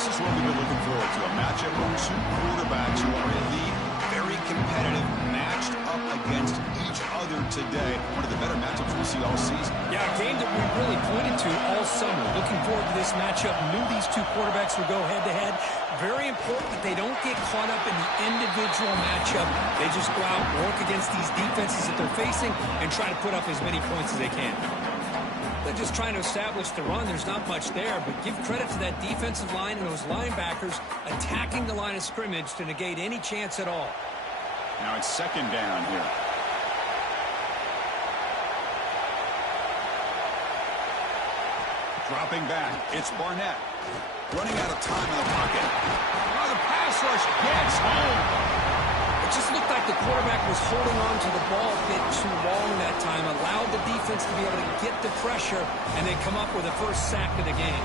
This is what we've been looking forward to, a matchup of two quarterbacks who are elite, very competitive, matched up against each other today. One of the better matchups we see all season. Yeah, a game that we really pointed to all summer. Looking forward to this matchup. Knew these two quarterbacks would go head-to-head. Very important that they don't get caught up in the individual matchup. They just go out, work against these defenses that they're facing, and try to put up as many points as they can. They're just trying to establish the run. There's not much there, but give credit to that defensive line and those linebackers attacking the line of scrimmage to negate any chance at all. Now it's second down here. Dropping back, it's Barnett. Running out of time in the pocket. Oh, the pass rush gets home. It just looked like the quarterback was holding on to the ball a bit too long that time, allowed the defense to be able to get the pressure, and they come up with the first sack of the game.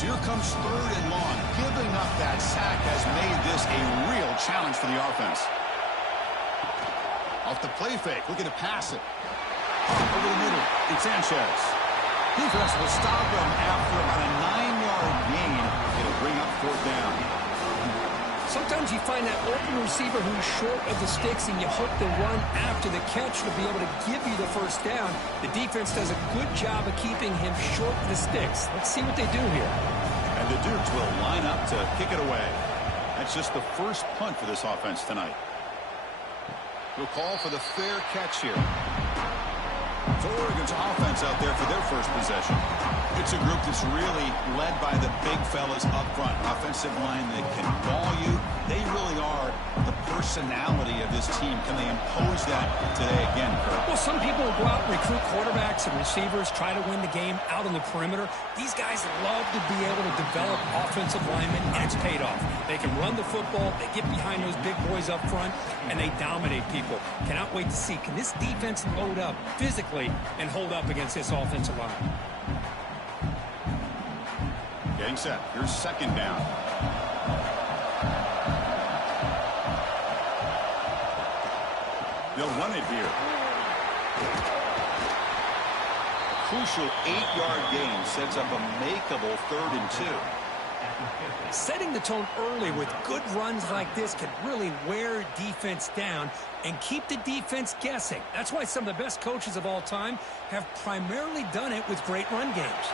So here comes third and long. Giving up that sack has made this a real challenge for the offense. Off the play fake, looking to pass it. Over the middle, it's Sanchez. Defense will stop him after about a 9-yard gain. It'll bring up fourth down. Sometimes you find that open receiver who's short of the sticks, and you hook the run after the catch to be able to give you the first down. The defense does a good job of keeping him short of the sticks. Let's see what they do here. And the Dukes will line up to kick it away. That's just the first punt for this offense tonight. We'll call for the fair catch here. It's Oregon's offense out there for their first possession. It's a group that's really led by the big fellas up front. Offensive line that can ball you. They really are the personality of this team. Can they impose that today again, Kurt? Well, some people will go out and recruit quarterbacks and receivers, try to win the game out on the perimeter. These guys love to be able to develop offensive linemen, and it's paid off. They can run the football, they get behind those big boys up front, and they dominate people. Cannot wait to see, can this defense load up physically and hold up against this offensive line? Getting set. Here's second down. They'll run it here. A crucial 8-yard gain sets up a makeable 3rd and 2. Setting the tone early with good runs like this can really wear defense down and keep the defense guessing. That's why some of the best coaches of all time have primarily done it with great run games.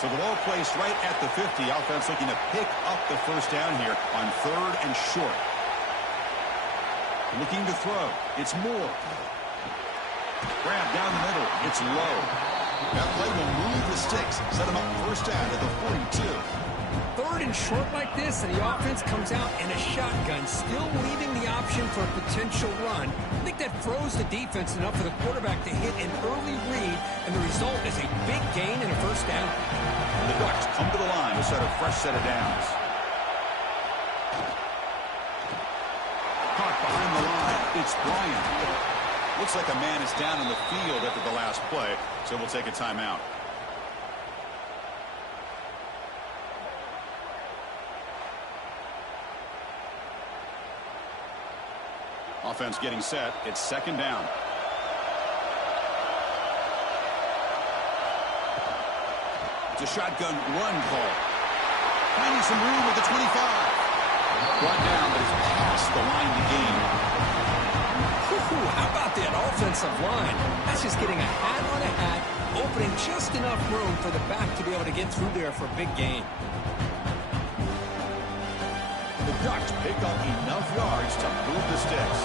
So the ball placed right at the 50. Offense looking to pick up the first down here on 3rd and short. Looking to throw. It's Moore. Grab down the middle. It's low. That play will move the sticks. Set him up first down at the 42. 3rd and short like this, and the offense comes out in a shotgun, still leaving the option for a potential run. I think that froze the defense enough for the quarterback to hit an early read, and the result is a big gain and a first down. The Ducks come to the line to start a fresh set of downs. Caught behind the line. It's Bryant. Looks like a man is down in the field after the last play, so we'll take a timeout. Offense getting set. It's second down. It's a shotgun run call. Finding some room at the 25. Brought down, but it's past the line to gain. How about that offensive line? That's just getting a hat on a hat, opening just enough room for the back to be able to get through there for a big gain. The Ducks pick up enough yards to move the sticks.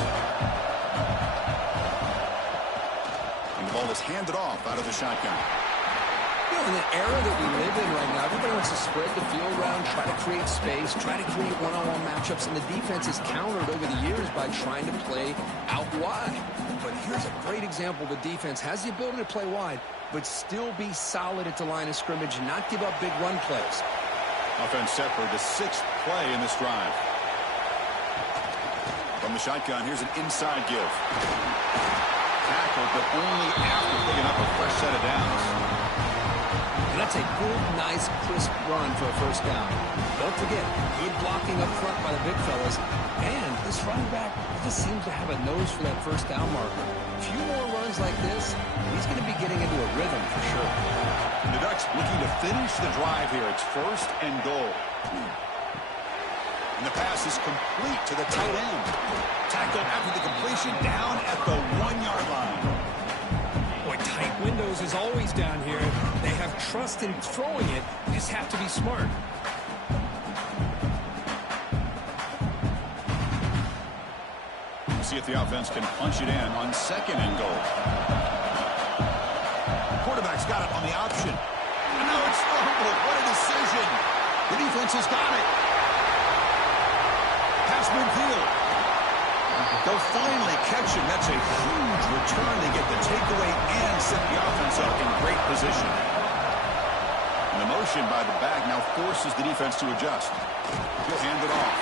And the ball is handed off out of the shotgun. You know, in the era that we live in right now, everybody wants to spread the field around, try to create space, try to create one-on-one matchups, and the defense is countered over the years by trying to play out wide. But here's a great example. The defense has the ability to play wide, but still be solid at the line of scrimmage and not give up big run plays. Offense set for the 6th play in this drive. From the shotgun, here's an inside give. Tackled, but only after picking up a fresh set of downs. And That's a good, nice, crisp run for a first down. Don't forget, good blocking up front by the big fellas. And this running back just seems to have a nose for that first down marker. A few more runs like this, he's going to be getting into a rhythm for sure. The Ducks looking to finish the drive here. It's 1st and goal. And the pass is complete to the tight end. Tackled after the completion down at the 1-yard line. Boy, tight windows is always down here. They have trust in throwing it. You just have to be smart. See if the offense can punch it in on 2nd and goal. Quarterback's got it on the option. And now it's fumbled. What a decision. The defense has got it. Pass midfield. They'll finally catch him. That's a huge return. They get the takeaway and set the offense up in great position. And the motion by the back now forces the defense to adjust. He'll hand it off.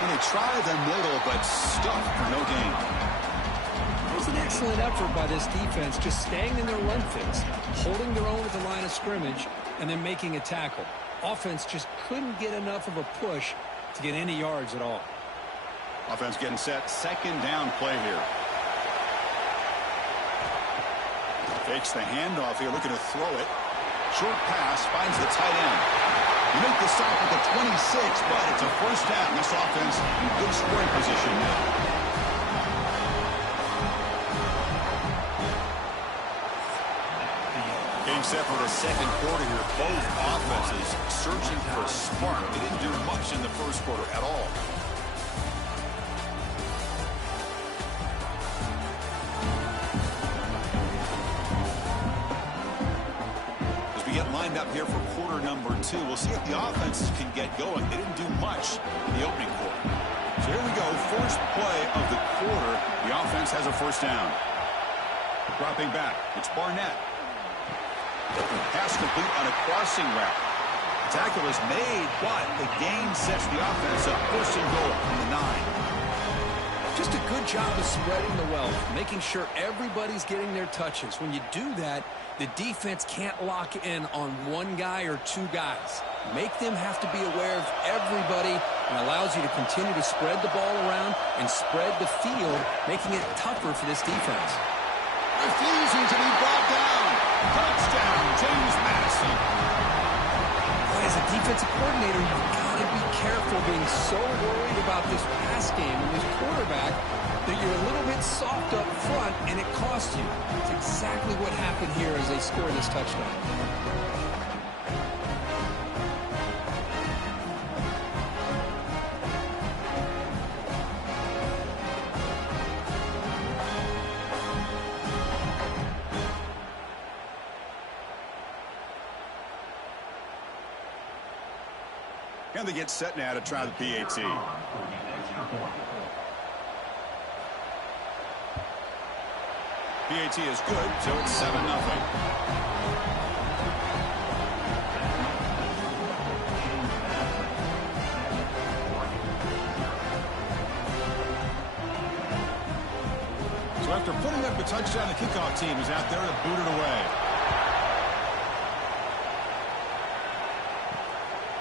And they try the middle, but stuck for no gain. It was an excellent effort by this defense, just staying in their run fits, holding their own at the line of scrimmage, and then making a tackle. Offense just couldn't get enough of a push to get any yards at all. Offense getting set. 2nd down play here. Fakes the handoff here, looking to throw it. Short pass, finds the tight end. You make the stop at the 26, but it's a first down. This offense in good scoring position now. Getting set for the 2nd quarter here. Both offenses searching for a spark. They didn't do much in the 1st quarter at all. Lined up here for quarter number 2. We'll see if the offenses can get going. They didn't do much in the opening quarter. So here we go. First play of the quarter. The offense has a first down. Dropping back. It's Barnett. Pass complete on a crossing route. The tackle is made, but the gain sets the offense up. 1st and goal from the 9. Just a good job of spreading the wealth, making sure everybody's getting their touches. When you do that, the defense can't lock in on one guy or 2 guys. Make them have to be aware of everybody and allows you to continue to spread the ball around and spread the field, making it tougher for this defense. Refusing to be brought down. Touchdown, James Madison. Boy, as a defensive coordinator, you've got to be careful being so worried about this pass game and this quarterback that you're a little bit soft up front and it costs you. It's exactly what happened here as they score this touchdown. And they get set now to try the PAT. PAT is good, so it's 7-0. So after putting up a touchdown, the kickoff team is out there to boot it away.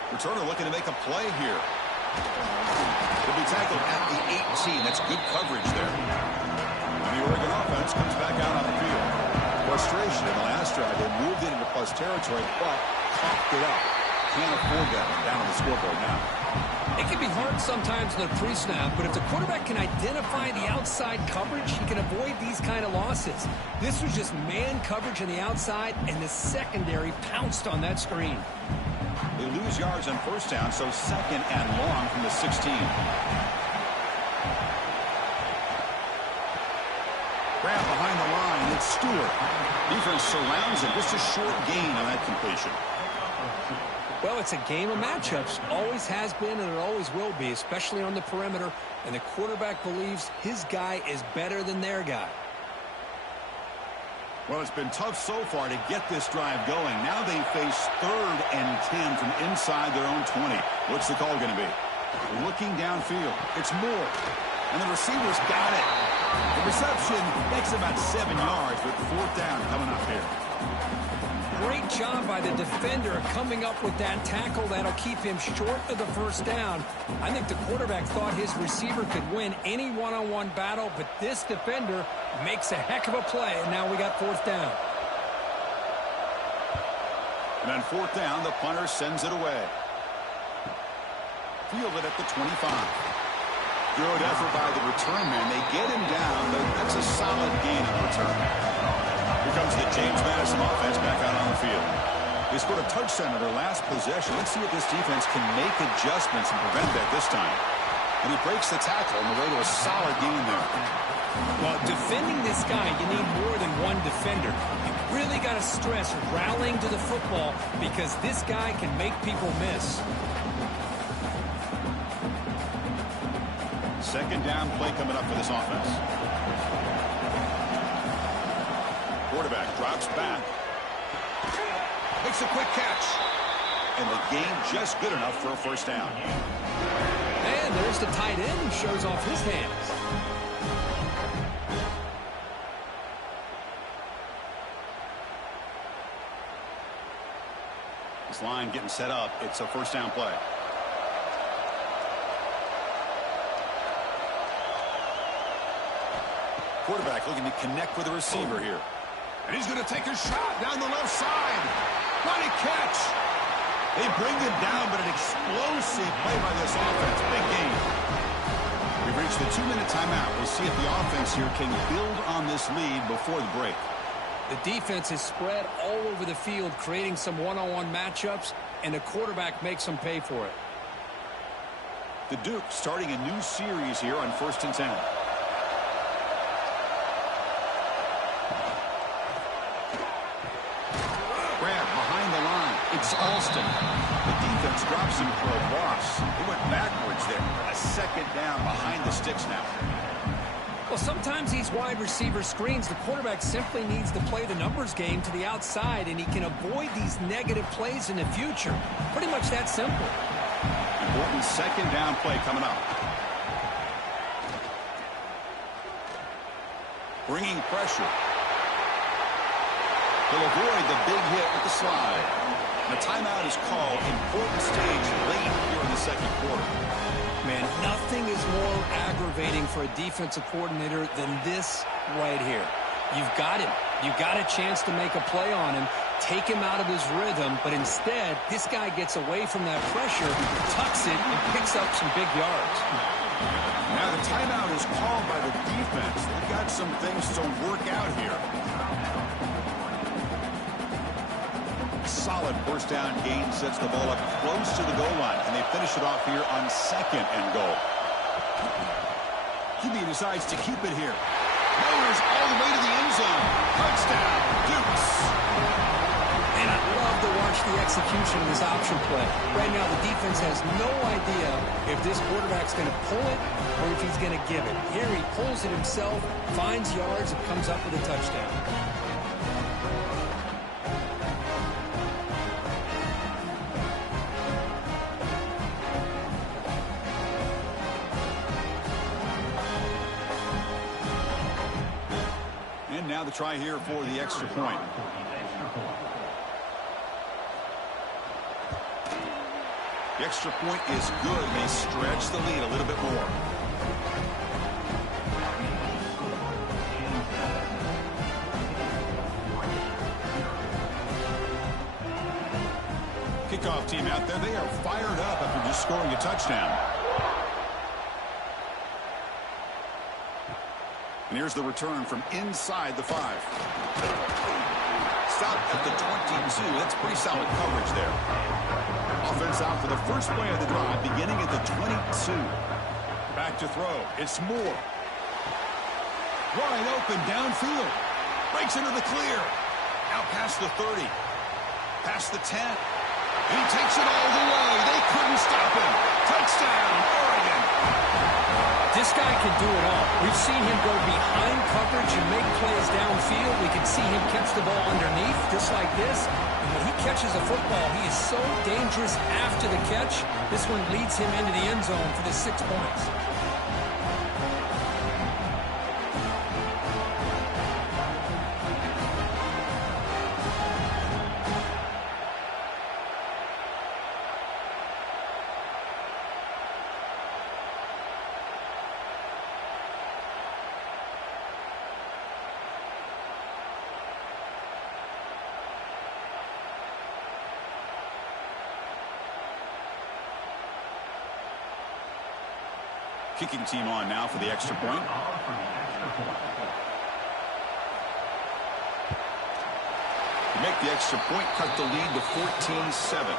Returner looking to make a play here. Will be tackled at the 18. That's good coverage there. And the Oregon offense comes back out on the field. Frustration in the last drive. They moved it into plus territory, but coughed it up. Can't afford that down on the scoreboard now. It can be hard sometimes in the pre-snap, but if the quarterback can identify the outside coverage, he can avoid these kind of losses. This was just man coverage on the outside, and the secondary pounced on that screen. They lose yards on first down, so 2nd and long from the 16. Grab behind the line, it's Stewart. Defense surrounds him, just a short gain on that completion. Well, it's a game of matchups. Always has been and it always will be, especially on the perimeter. And the quarterback believes his guy is better than their guy. Well, it's been tough so far to get this drive going. Now they face 3rd and 10 from inside their own 20. What's the call going to be? Looking downfield. It's Moore. And the receiver's got it. The reception makes about 7 yards, with 4th down coming up here. Great job by the defender coming up with that tackle that'll keep him short of the 1st down. I think the quarterback thought his receiver could win any one-on-one battle, but this defender makes a heck of a play, and now we got 4th down. And on 4th down, the punter sends it away. Fielded at the 25. Good effort by the return man. They get him down, but that's a solid gain on return. Here comes the James Madison offense back out on the field. They scored a touchdown in their last possession. Let's see if this defense can make adjustments and prevent that this time. And he breaks the tackle on the way to a solid gain there. Well, defending this guy, you need more than one defender. You really got to stress rallying to the football because this guy can make people miss. 2nd down play coming up for this offense. Quarterback drops back. Makes a quick catch. And the gain just good enough for a 1st down. And there's the tight end who shows off his hands. This line getting set up. It's a 1st down play. Quarterback looking to connect with the receiver here. And he's going to take a shot down the left side. What a catch. They bring him down, but an explosive play by this offense. Big game. We've reached the 2-minute timeout. We'll see if the offense here can build on this lead before the break. The defense is spread all over the field, creating some one-on-one matchups, and the quarterback makes them pay for it. The Duke starting a new series here on 1st and 10. It's Alston. The defense drops him for a loss. He went backwards there. A 2nd down behind the sticks now. Well, sometimes these wide receiver screens, the quarterback simply needs to play the numbers game to the outside, and he can avoid these negative plays in the future. Pretty much that simple. Important 2nd down play coming up. Bringing pressure. He'll avoid the big hit with the slide. The timeout is called. Important stage late here in the 2nd quarter. Man, nothing is more aggravating for a defensive coordinator than this right here. You've got him. You've got a chance to make a play on him, take him out of his rhythm, but instead, this guy gets away from that pressure, tucks it, and picks up some big yards. Now the timeout is called by the defense. They've got some things to work out here. Solid 1st down gain sets the ball up close to the goal line, and they finish it off here on 2nd and goal. QB decides to keep it here. Lowers all the way to the end zone. Touchdown, Dukes. And I love to watch the execution of this option play. Right now, the defense has no idea if this quarterback's going to pull it or if he's going to give it. Here he pulls it himself, finds yards, and comes up with a touchdown. Now the try here for the extra point. The extra point is good. They stretch the lead a little bit more. Kickoff team out there. They are fired up after just scoring a touchdown. And here's the return from inside the 5. Stop at the 22. That's pretty solid coverage there. Offense out for the first play of the drive, beginning at the 22. Back to throw. It's Moore. Wide open downfield. Breaks into the clear. Out past the 30. Past the 10. He takes it all the way. They couldn't stop him. Touchdown, Oregon. This guy can do it all. We've seen him go behind coverage and make plays downfield. We can see him catch the ball underneath, just like this. And when he catches a football, he is so dangerous after the catch. This one leads him into the end zone for the 6 points. Kicking team on now for the extra point. To make the extra point, cut the lead to 14-7.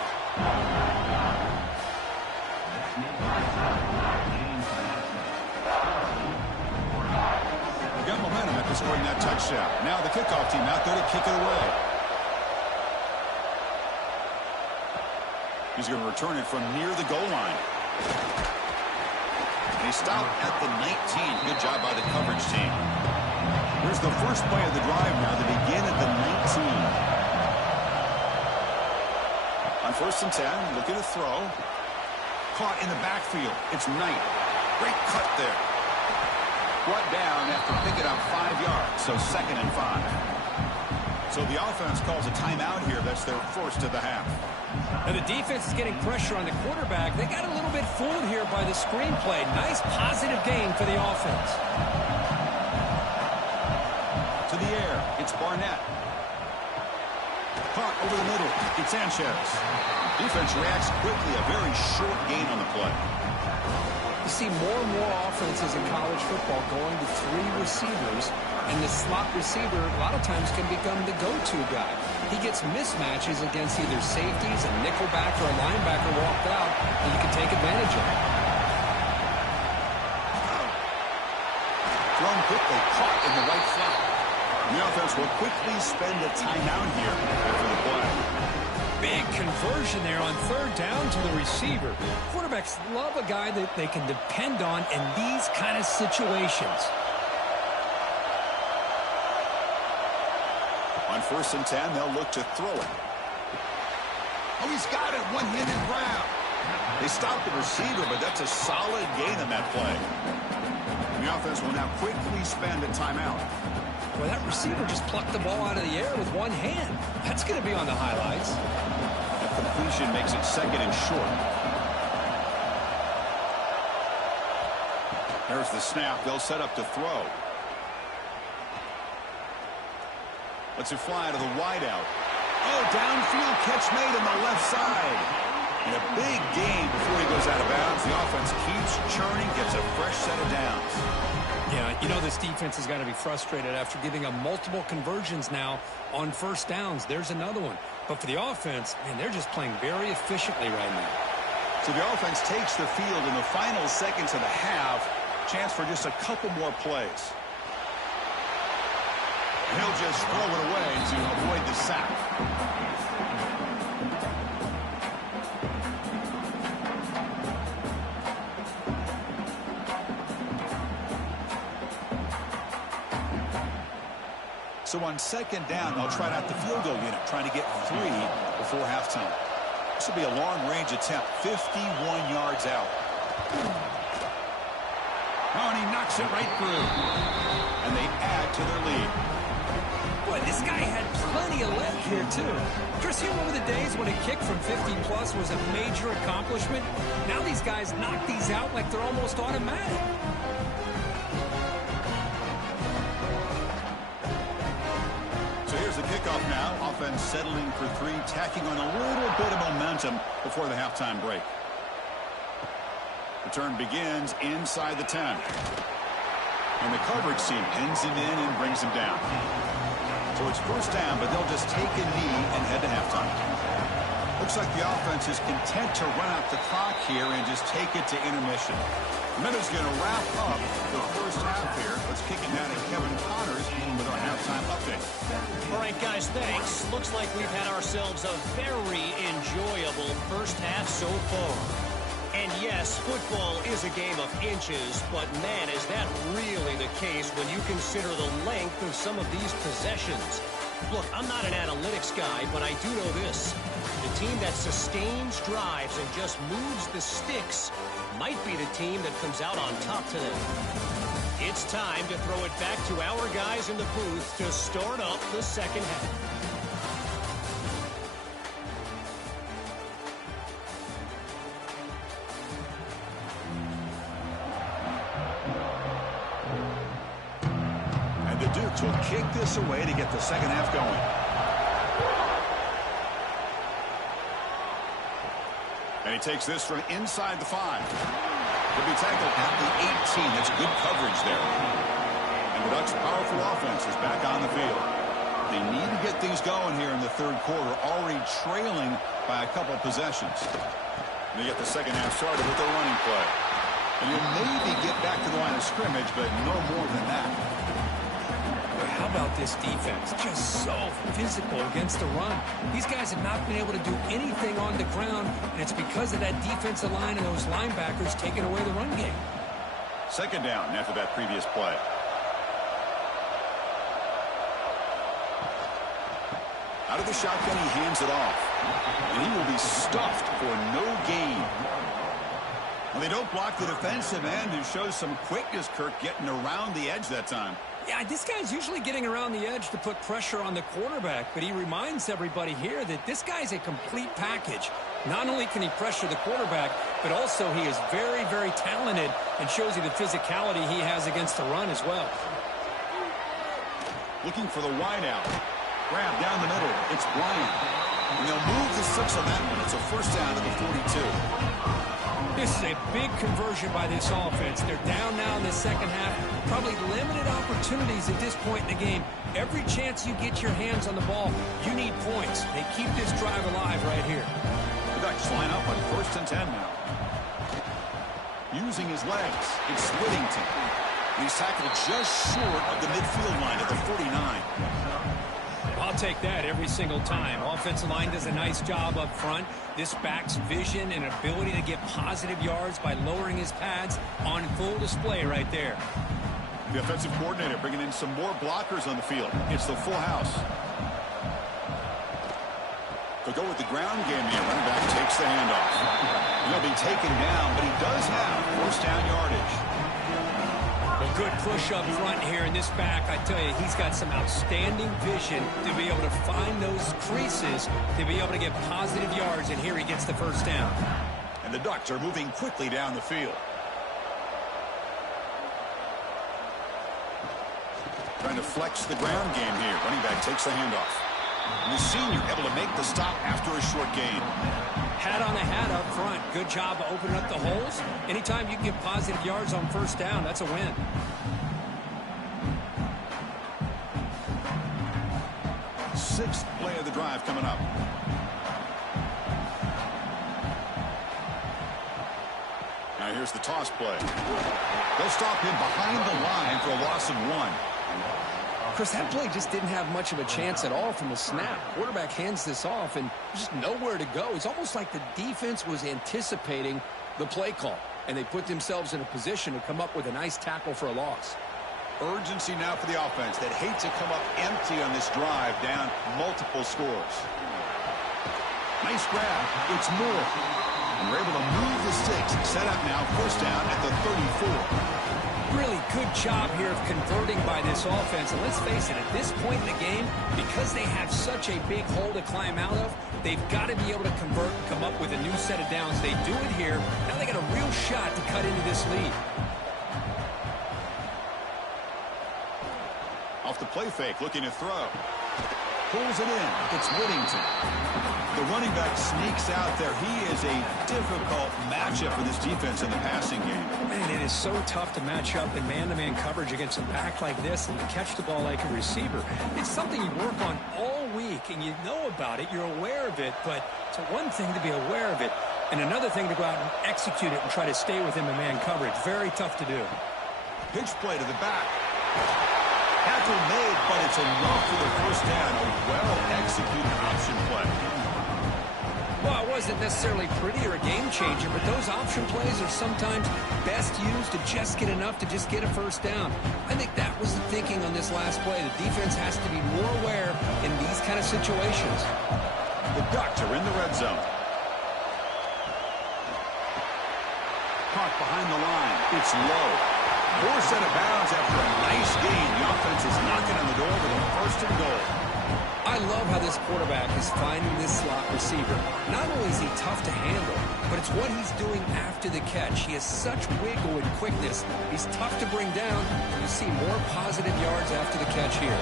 Got momentum after scoring that touchdown. Now the kickoff team out there to kick it away. He's going to return it from near the goal line. They stop at the 19. Good job by the coverage team. Here's the first play of the drive now. They begin at the 19. On 1st and 10, looking to throw. Caught in the backfield. It's Knight. Great cut there. Brought down after picking up 5 yards, so 2nd and 5. So the offense calls a timeout here. That's their first of the half. And the defense is getting pressure on the quarterback. They got a little bit fooled here by the screenplay. Nice positive gain for the offense. To the air, it's Barnett. Caught over the middle, it's Sanchez. Defense reacts quickly, a very short gain on the play. You see more and more offenses in college football going to 3 receivers, and the slot receiver a lot of times can become the go-to guy. He gets mismatches against either safeties, a nickelback, or a linebacker walked out, and you can take advantage of it. Thrown quickly, caught in the right flat. The offense will quickly spend a timeout here after the play. Big conversion there on 3rd down to the receiver. Quarterbacks love a guy that they can depend on in these kind of situations. On 1st and 10, they'll look to throw it. Oh, he's got it. One-handed grab. They stopped the receiver, but that's a solid gain on that play. And the offense will now quickly spend a timeout. Well, that receiver just plucked the ball out of the air with one hand. That's going to be on the highlights. That completion makes it 2nd and short. There's the snap. They'll set up to throw. Lets it fly to the wideout. Oh, downfield catch made on the left side. And a big gain before he goes out of bounds. The offense keeps churning, gets a fresh set of downs. Yeah, you know this defense has got to be frustrated after giving up multiple conversions now on 1st downs. There's another one. But for the offense, man, they're just playing very efficiently right now. So the offense takes the field in the final seconds of the half. Chance for just a couple more plays. And he'll just throw it away to avoid the sack. So on 2nd down, they'll try out the field goal unit, trying to get 3 before halftime. This will be a long-range attempt, 51 yards out. Oh, and he knocks it right through. And they add to their lead. Boy, this guy had plenty of leg here, too. Chris, you remember the days when a kick from 50-plus was a major accomplishment? Now these guys knock these out like they're almost automatic. The kickoff now. Offense settling for 3, tacking on a little bit of momentum before the halftime break. Return begins inside the 10. And the coverage team pins him in and brings him down. So it's 1st down, but they'll just take a knee and head to halftime. Looks like the offense is content to run out the clock here and just take it to intermission. Minutes going to wrap up the 1st half here. Let's kick it down to Kevin Connors with our halftime update. All right, guys, thanks. Looks like we've had ourselves a very enjoyable 1st half so far. And yes, football is a game of inches, but man, is that really the case when you consider the length of some of these possessions. Look, I'm not an analytics guy, but I do know this. The team that sustains drives and just moves the sticks might be the team that comes out on top today. It's time to throw it back to our guys in the booth to start up the 2nd half. And the Dukes will kick this away to get the 2nd half going. And he takes this from inside the 5. He'll be tackled at the 18. That's good coverage there. And the Ducks' powerful offense is back on the field. They need to get things going here in the third quarter, already trailing by a couple possessions. They get the second half started with their running play. And you'll maybe get back to the line of scrimmage, but no more than that. How about this defense? Just so physical against the run. These guys have not been able to do anything on the ground, and it's because of that defensive line and those linebackers taking away the run game. Second down after that previous play. Out of the shotgun, he hands it off. And he will be stuffed for no gain. Well, they don't block the defensive end, who shows some quickness, Kirk, getting around the edge that time. Yeah, this guy's usually getting around the edge to put pressure on the quarterback, but he reminds everybody here that this guy's a complete package. Not only can he pressure the quarterback, but also he is very, very talented and shows you the physicality he has against the run as well. Looking for the wideout. Grab down the middle. It's Bryant. And they'll move the 6 on that one. It's a first down to the 42. This is a big conversion by this offense. They're down now in the second half. Probably limited opportunities at this point in the game. Every chance you get your hands on the ball, you need points. They keep this drive alive right here. The Ducks line up on 1st and 10 now. Using his legs, it's Whittington. He's tackled just short of the midfield line at the 49. I'll take that every single time. Offensive line does a nice job up front. This back's vision and ability to get positive yards by lowering his pads on full display right there. The offensive coordinator bringing in some more blockers on the field. It's the full house. They'll go with the ground game here. Running back takes the handoff. He'll be taken down, but he does have first down yardage. A good push up front here in this back. I tell you, he's got some outstanding vision to be able to find those creases, to be able to get positive yards, and here he gets the first down. And the Ducks are moving quickly down the field. Trying to flex the ground game here. Running back takes the handoff. And the senior able to make the stop after a short gain. Hat on a hat up front. Good job of opening up the holes. Anytime you can get positive yards on first down, that's a win. Sixth play of the drive coming up. Now here's the toss play. They'll stop him behind the line for a loss of 1. Chris, that play just didn't have much of a chance at all from the snap. Quarterback hands this off and just nowhere to go. It's almost like the defense was anticipating the play call, and they put themselves in a position to come up with a nice tackle for a loss. Urgency now for the offense that hate to come up empty on this drive, down multiple scores. Nice grab. It's Moore. And we're able to move the sticks. Set up now, first down at the 34. Really good job here of converting by this offense. And let's face it, at this point in the game, because they have such a big hole to climb out of, they've got to be able to convert and come up with a new set of downs. They do it here. Now they got a real shot to cut into this lead. Off the play fake, looking to throw. Pulls it in. It's Whittington. The running back sneaks out there. He is a difficult matchup for this defense in the passing game. Man, it is so tough to match up in man-to-man coverage against a back like this and catch the ball like a receiver. It's something you work on all week, and you know about it. You're aware of it, but it's one thing to be aware of it, and another thing to go out and execute it and try to stay with him in man coverage. Very tough to do. Pitch play to the back. Tackle made, but it's enough for the first down. A well-executed option play. Well, it wasn't necessarily pretty or a game changer, but those option plays are sometimes best used to just get enough to just get a first down. I think that was the thinking on this last play. The defense has to be more aware in these kind of situations. The Ducks are in the red zone. Caught behind the line. It's low. Forced out of bounds after a nice gain. The offense is knocking on the door with a first and goal. I love how this quarterback is finding this slot receiver. Not only is he tough to handle, but it's what he's doing after the catch. He has such wiggle and quickness. He's tough to bring down. You see more positive yards after the catch here.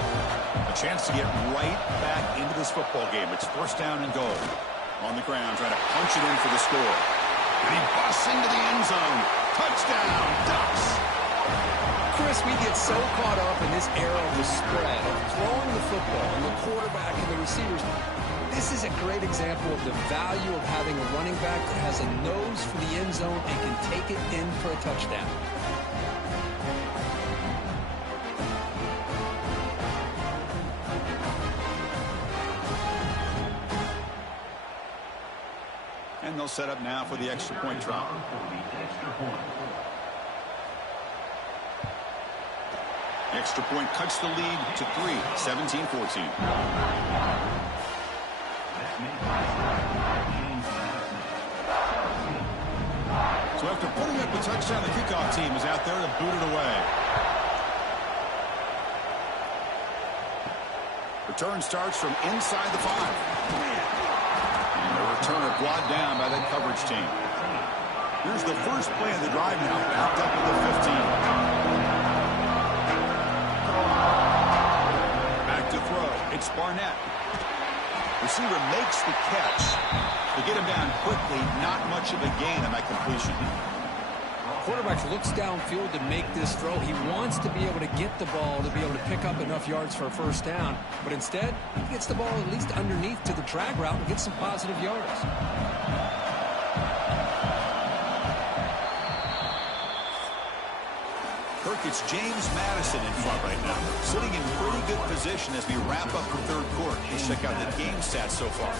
A chance to get right back into this football game. It's first down and goal. On the ground, trying to punch it in for the score. And he busts into the end zone. Touchdown, Ducks. Chris, we get so caught up in this era of the spread, of throwing the football, and the quarterback and the receivers. This is a great example of the value of having a running back that has a nose for the end zone and can take it in for a touchdown. And they'll set up now for the extra point drop. Extra point cuts the lead to 3, 17-14. So after putting up the touchdown, the kickoff team is out there to boot it away. Return starts from inside the 5. And the returner brought down by that coverage team. Here's the first play of the drive now, backed up to the 15. Back to throw. It's Barnett. Receiver makes the catch. To get him down quickly, not much of a gain on that completion. Quarterback looks downfield to make this throw. He wants to be able to get the ball to be able to pick up enough yards for a first down. But instead, he gets the ball at least underneath to the drag route and gets some positive yards. Kirk, it's James Madison in front right now, sitting in pretty good position as we wrap up the third quarter. Let's check out the game stats so far.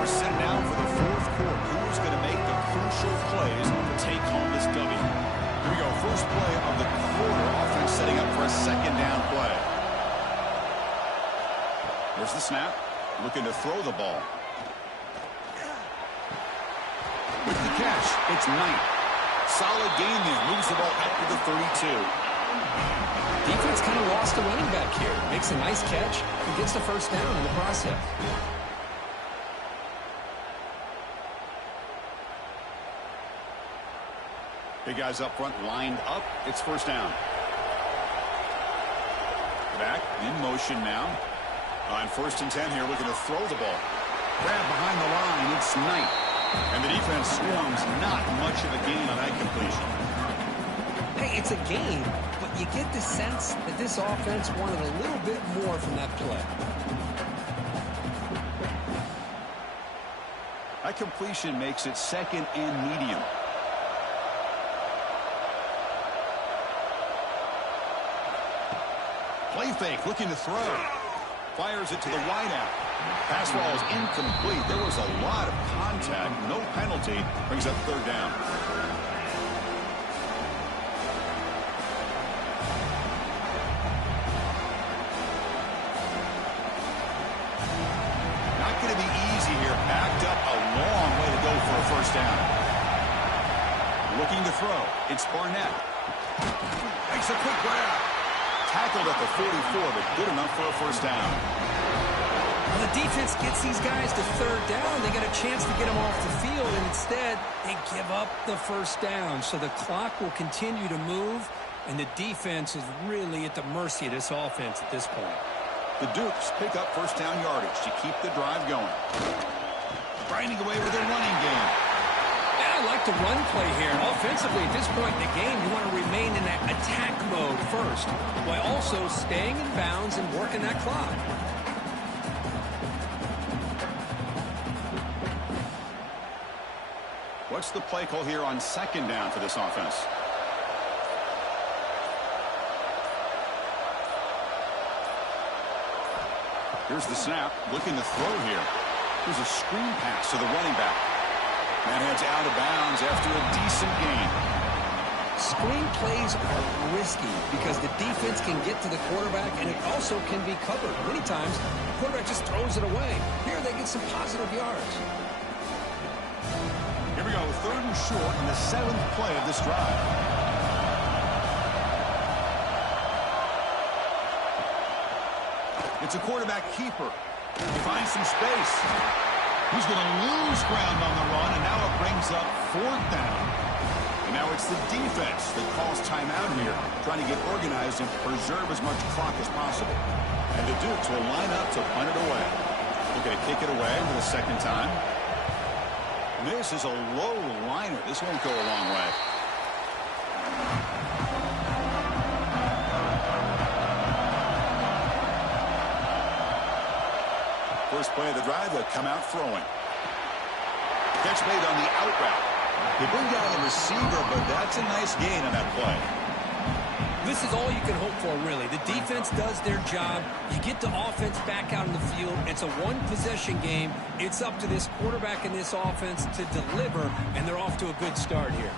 We're set now for the fourth quarter. Who's going to make the crucial plays to take home this W? Here we go. First play of the quarter. Offense setting up for a second down play. There's the snap. Looking to throw the ball. With the catch, it's Knight. Solid gain there. Moves the ball up to the 32. Defense kind of lost the running back here. Makes a nice catch and gets the first down in the process. Big guys up front lined up. It's first down. Back in motion now. On 1st and 10 here, looking to throw the ball. Grab behind the line, it's Knight. And the defense swarms, not much of a gain on that completion. Hey, it's a game, but you get the sense that this offense wanted a little bit more from that play. That completion makes it second and medium. Play fake, looking to throw. Fires it to the wideout. Pass ball is incomplete. There was a lot of contact. No penalty. Brings up third down. Not going to be easy here. Backed up a long way to go for a first down. Looking to throw. It's Barnett. Makes a quick grab. Tackled at the 44, but good enough for a first down. When the defense gets these guys to third down, they got a chance to get them off the field, and instead they give up the first down. So the clock will continue to move, and the defense is really at the mercy of this offense at this point. The Dukes pick up first down yardage to keep the drive going. Grinding away with their running game. Yeah, I like the run play here. And offensively, at this point in the game, you want to remain in that attack mode first, while also staying in bounds and working that clock. What's the play call here on second down for this offense? Here's the snap. Looking to throw here. Here's a screen pass to the running back. That heads out of bounds after a decent gain. Screen plays are risky because the defense can get to the quarterback, and it also can be covered. Many times, the quarterback just throws it away. Here they get some positive yards. Here we go, third and short in the 7th play of this drive. It's a quarterback keeper. He finds some space. He's going to lose ground on the run, and now it brings up 4th down. And Now it's the defense that calls timeout here, trying to get organized and preserve as much clock as possible. And the Dukes will line up to punt it away. They're going to kick it away for the second time. This is a low liner. This won't go a long way. First play of the drive, they'll come out throwing. Catch made on the out route. They bring down the receiver, but that's a nice gain on that play. This is all you can hope for, really. The defense does their job. You get the offense back out in the field. It's a one-possession game. It's up to this quarterback and this offense to deliver, and they're off to a good start here.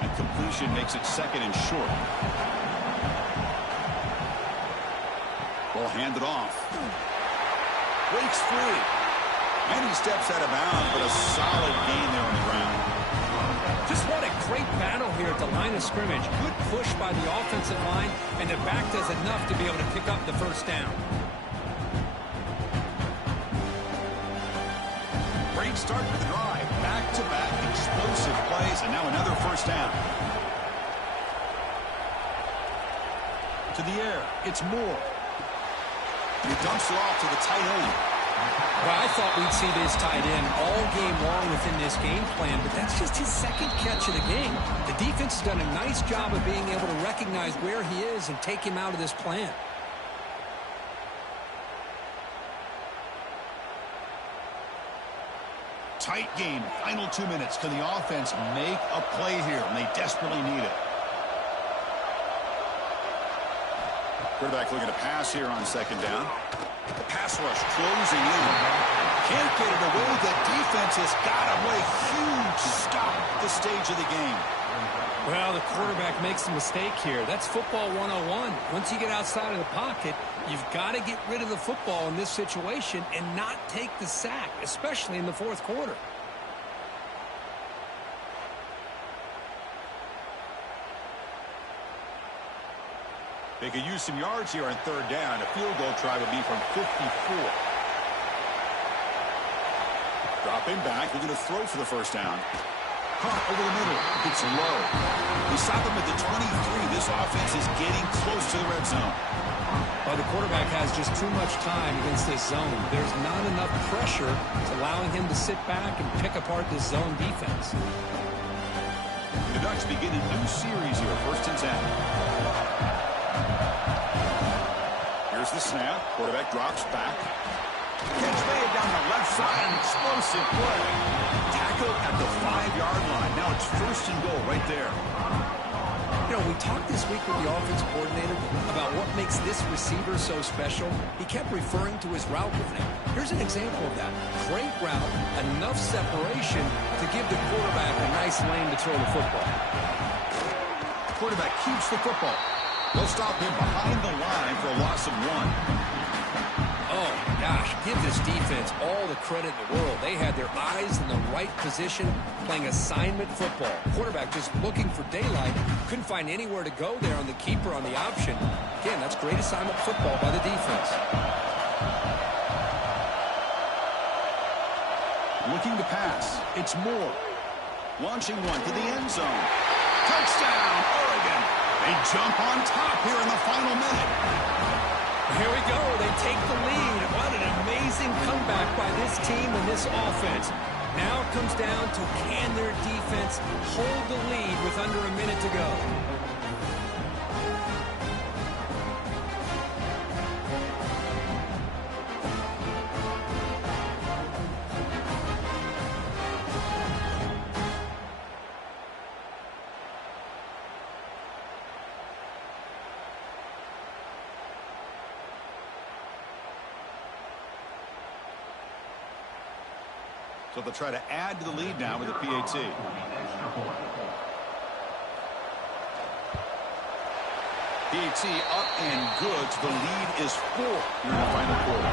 And completion makes it second and short. Ball handed off. Breaks free. And he steps out of bounds, but a solid gain there on the ground. Just what a great battle here at the line of scrimmage. Good push by the offensive line, and the back does enough to be able to pick up the first down. Great start to the drive. Back-to-back explosive plays, and now another first down. To the air, it's Moore. He dumps it off to the tight end. Well, I thought we'd see this tight end all game long within this game plan, but that's just his second catch of the game. The defense has done a nice job of being able to recognize where he is and take him out of this plan. Tight game. Final 2 minutes. Can the offense make a play here? And they desperately need it. Quarterback looking to pass here on second down. The pass rush closing in. Can't get it away. The defense has got away. Huge stop at this stage of the game. Well, the quarterback makes a mistake here. That's football 101. Once you get outside of the pocket, you've got to get rid of the football in this situation and not take the sack, especially in the fourth quarter. They could use some yards here on third down. A field goal try would be from 54. Dropping back, looking to throw for the first down. Caught over the middle. It's low. They stop him at the 23. This offense is getting close to the red zone. Well, the quarterback has just too much time against this zone. There's not enough pressure allowing him to sit back and pick apart this zone defense. The Ducks begin a new series here. First and 10. Here's the snap. Quarterback drops back. Catch made down the left side. An explosive play. Tackled at the 5-yard line. Now it's first and goal right there. You know, we talked this week with the offensive coordinator about what makes this receiver so special. He kept referring to his route running. Here's an example of that. Great route, enough separation to give the quarterback a nice lane to throw the football. Quarterback keeps the football. They'll stop him behind the line for a loss of 1. Oh, gosh, give this defense all the credit in the world. They had their eyes in the right position, playing assignment football. Quarterback just looking for daylight. Couldn't find anywhere to go there on the keeper on the option. Again, that's great assignment football by the defense. Looking to pass. It's Moore. Launching one to the end zone. Touchdown, Oregon. They jump on top here in the final minute. Here we go. They take the lead. What an amazing comeback by this team and this offense. Now it comes down to can their defense hold the lead with under a minute to go. So they'll try to add to the lead now with a PAT. PAT up and good. So the lead is 4 here in the final quarter.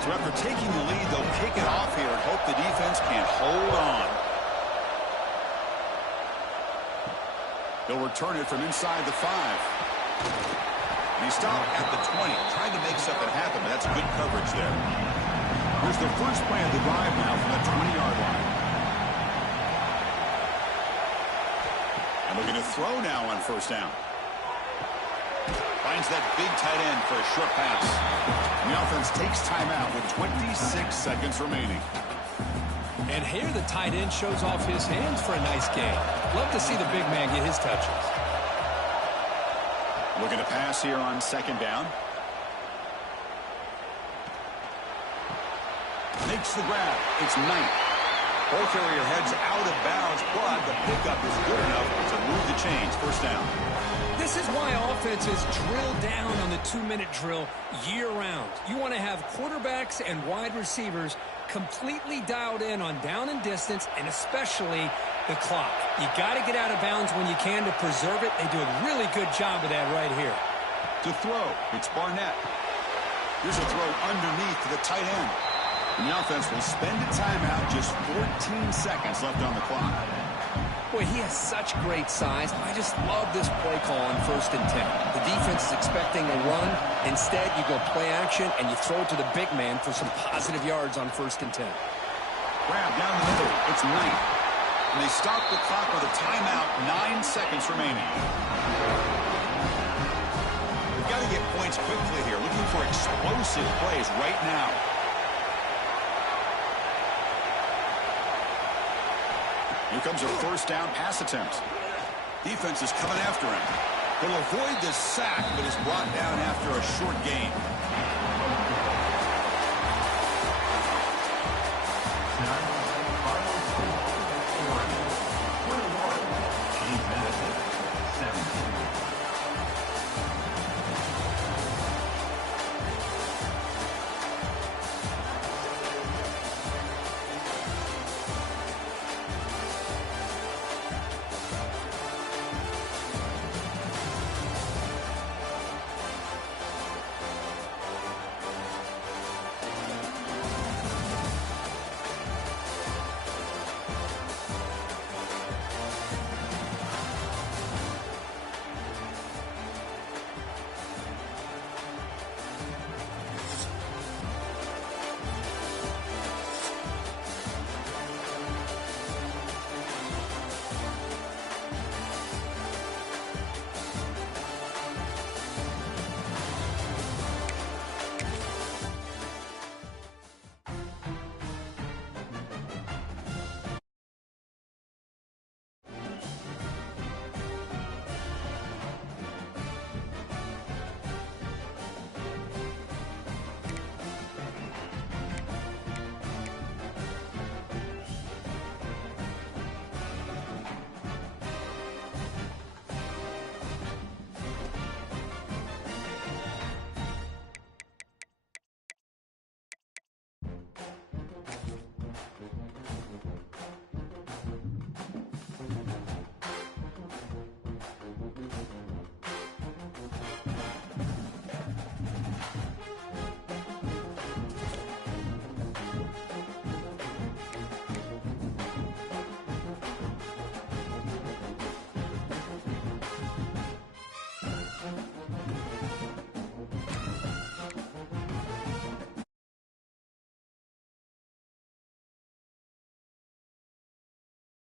So after taking the lead, they'll kick it off here and hope the defense can hold on. They'll return it from inside the 5. And he stopped at the 20, trying to make something happen, but that's good coverage there. Here's the first play of the drive now from the 20-yard line. And looking to throw now on first down. Finds that big tight end for a short pass. And the offense takes timeout with 26 seconds remaining. And here the tight end shows off his hands for a nice game. Love to see the big man get his touches. Looking to pass here on second down. Makes the grab. It's Knight. Ball carrier heads out of bounds, but the pickup is good enough to move the chains. First down. This is why offenses drill down on the 2-minute drill year-round. You want to have quarterbacks and wide receivers completely dialed in on down and distance, and especially the clock. You got to get out of bounds when you can to preserve it. They do a really good job of that right here. To throw, it's Barnett. Here's a throw underneath to the tight end. And the offense will spend a timeout, just 14 seconds left on the clock. Boy, he has such great size. I just love this play call on 1st and 10. The defense is expecting a run. Instead, you go play action, and you throw it to the big man for some positive yards on 1st and 10. Grab down the middle. It's Knight. And they stop the clock with a timeout, 9 seconds remaining. We've got to get points quickly here. Looking for explosive plays right now. Here comes a first down pass attempt. Defense is coming after him. He'll avoid the sack, but is brought down after a short gain.